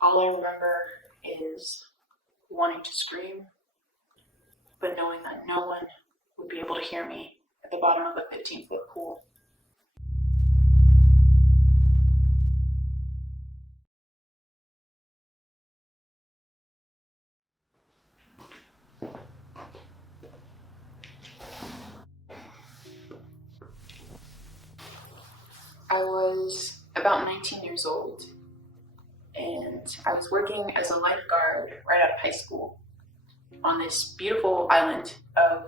All I remember is wanting to scream, but knowing that no one would be able to hear me at the bottom of a 15-foot pool. I was about 19 years old, and I was working as a lifeguard right out of high school on this beautiful island of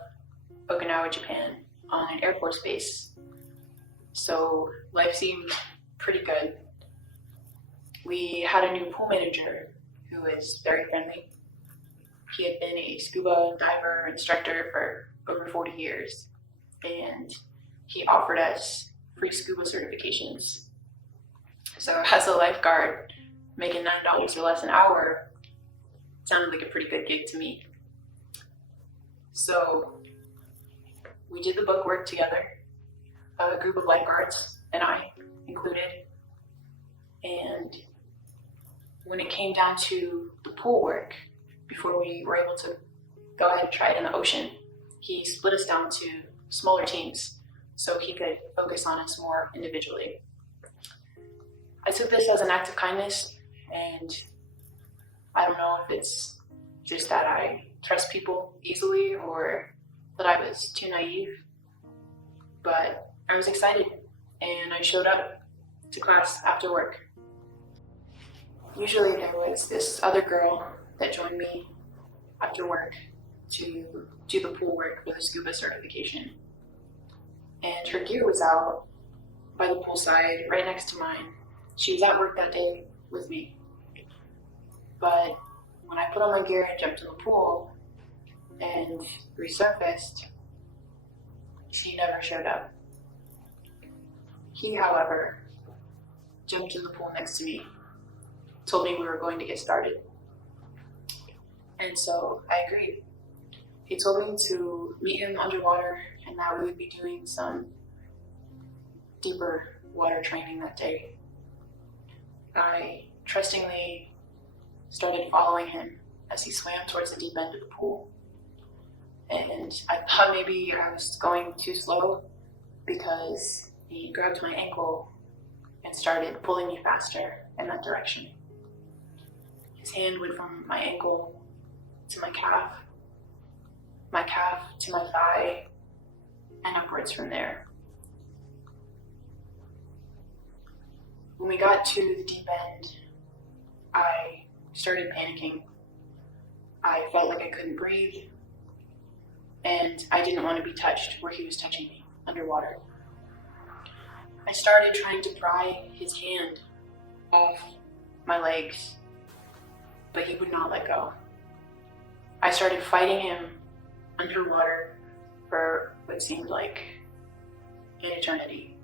Okinawa, Japan, on an Air Force base. So life seemed pretty good. We had a new pool manager who was very friendly. He had been a scuba diver instructor for over 40 years, and he offered us free scuba certifications. So as a lifeguard, making $9 or less an hour sounded like a pretty good gig to me. So we did the book work together, a group of lifeguards and I included. And when it came down to the pool work, before we were able to go ahead and try it in the ocean, he split us down to smaller teams so he could focus on us more individually. I took this as an act of kindness, and I don't know if it's just that I trust people easily or that I was too naive, but I was excited and I showed up to class after work. Usually there was this other girl that joined me after work to do the pool work for the scuba certification. And her gear was out by the poolside right next to mine. She was at work that day with me. But when I put on my gear and jumped in the pool and resurfaced, she never showed up. He, however, jumped in the pool next to me, told me we were going to get started. And so I agreed. He told me to meet him underwater and that we would be doing some deeper water training that day. I trustingly started following him as he swam towards the deep end of the pool. And I thought maybe I was going too slow because he grabbed my ankle and started pulling me faster in that direction. His hand went from my ankle to my calf to my thigh, and upwards from there. When we got to the deep end, I started panicking. I felt like I couldn't breathe, and I didn't want to be touched where he was touching me underwater. I started trying to pry his hand off my legs, but he would not let go. I started fighting him underwater for what seemed like an eternity.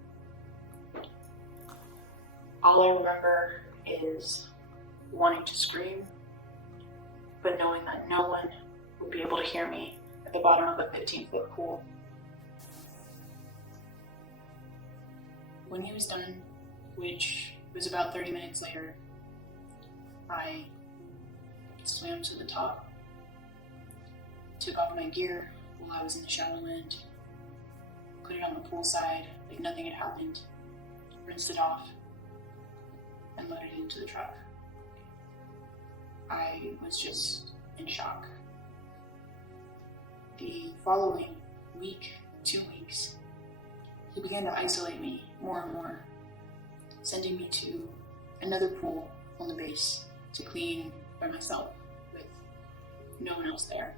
All I remember is wanting to scream, but knowing that no one would be able to hear me at the bottom of a 15-foot pool. When he was done, which was about 30 minutes later, I swam to the top, took off my gear while I was in the shallow end, put it on the pool side like nothing had happened, rinsed it off, and loaded it into the truck. I was just in shock. The following week, 2 weeks, he began to isolate me more and more, sending me to another pool on the base to clean by myself with no one else there.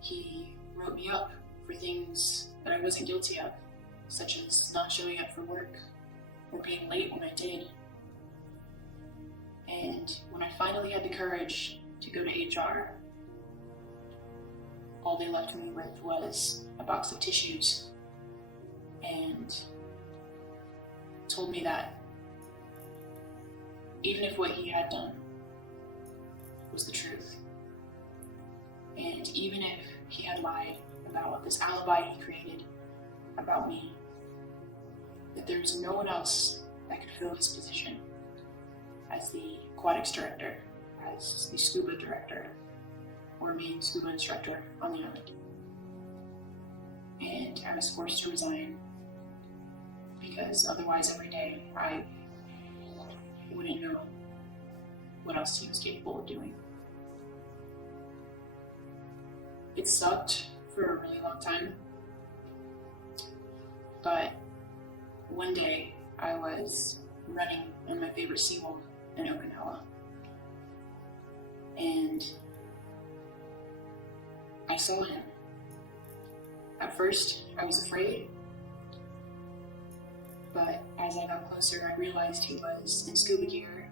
He wrote me up for things that I wasn't guilty of, such as not showing up for work or being late when I did. And when I finally had the courage to go to HR, all they left me with was a box of tissues and told me that even if what he had done was the truth, and even if he had lied about this alibi he created about me, that there was no one else that could fill his position as the aquatics director, as the scuba director, or main scuba instructor on the island. And I was forced to resign because otherwise every day I wouldn't know what else he was capable of doing. It sucked for a really long time, but one day I was running in my favorite seawall in Okinawa, and I saw him. At first, I was afraid, but as I got closer, I realized he was in scuba gear,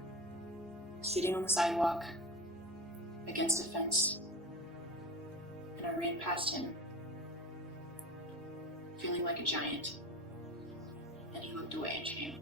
sitting on the sidewalk against a fence, and I ran past him, feeling like a giant, and he looked away in shame.